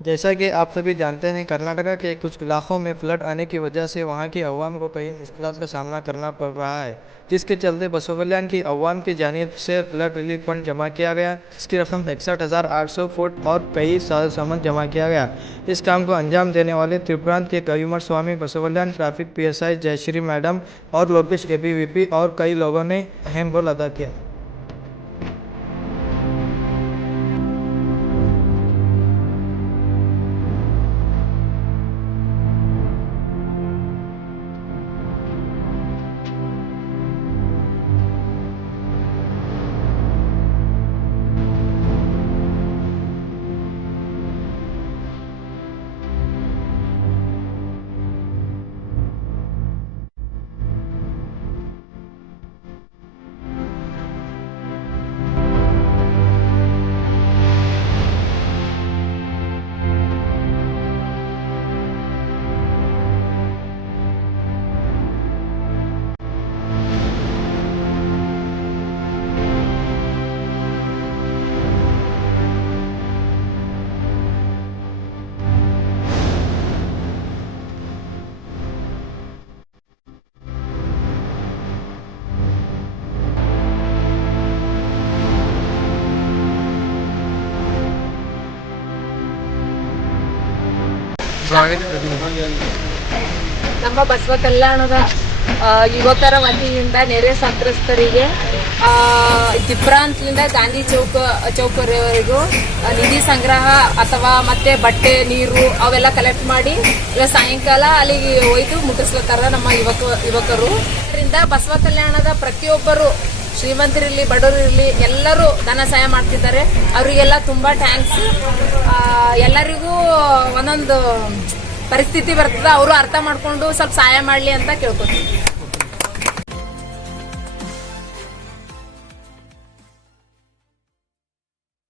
जैसा कि आप सभी जानते हैं, कर्नाटक के कुछ इलाकों में फ्लड आने की वजह से वहां की अवाम को कई मुश्किलात का सामना करना पड़ रहा है, जिसके चलते बसव कल्याण की अवाम की जानिब से फ्लड रिलीफ फंड जमा किया गया, जिसकी रकम 61,800 फुट और कई सामान जमा किया गया। इस काम को अंजाम देने वाले त्रिपुरांत के कयूमर स्वामी, बसव कल्याण ट्रैफिक PSI जयश्री मैडम और लोकेश APVP और कई लोगों ने अहम रोल अदा किया। ನಮ್ಮ ಬಸವ ಕಲ್ಯಾಣದ ಯುವಕರ ವತಿಯಿಂದ ನೆರೆ ಸಂತ್ರಸ್ತರಿಗೆ ತಿಪ್ರಾಂತ್ಲಿಂದ ಗಾಂಧಿ ಚೌಕವರೆಗೂ ನಿಧಿ ಸಂಗ್ರಹ ಅಥವಾ ಮತ್ತೆ ಬಟ್ಟೆ ನೀರು ಅವೆಲ್ಲ ಕಲೆಕ್ಟ್ ಮಾಡಿ ಇಲ್ಲ ಸಾಯಂಕಾಲ ಅಲ್ಲಿಗೆ ಒಯ್ದು ಮುಟ್ಟಿಸ್ಲತ್ತಾರ ನಮ್ಮ ಯುವಕರು. ಇದರಿಂದ ಬಸವ ಕಲ್ಯಾಣದ ಪ್ರತಿಯೊಬ್ಬರು ಶ್ರೀಮಂತರಿರಲಿ ಬಡವರಿರಲಿ ಎಲ್ಲರೂ ಧನ ಸಹಾಯ ಮಾಡ್ತಿದ್ದಾರೆ. ಅವರಿಗೆಲ್ಲ ತುಂಬಾ ಥ್ಯಾಂಕ್ಸ್. ಎಲ್ಲರಿಗೂ ಒಂದೊಂದು ಪರಿಸ್ಥಿತಿ ಬರ್ತದೆ, ಅವರು ಅರ್ಥ ಮಾಡ್ಕೊಂಡು ಸ್ವಲ್ಪ ಸಹಾಯ ಮಾಡಲಿ ಅಂತ ಕೇಳ್ಕೊತೀವಿ.